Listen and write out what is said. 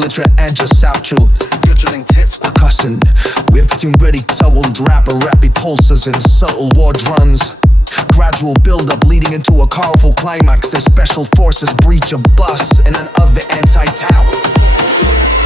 Litra and just out to featuring tits percussion. Whipping ready toweled rapper rappy pulses and subtle war drums. Gradual build up leading into a powerful climax as special forces breach a bus in an oven anti-tower.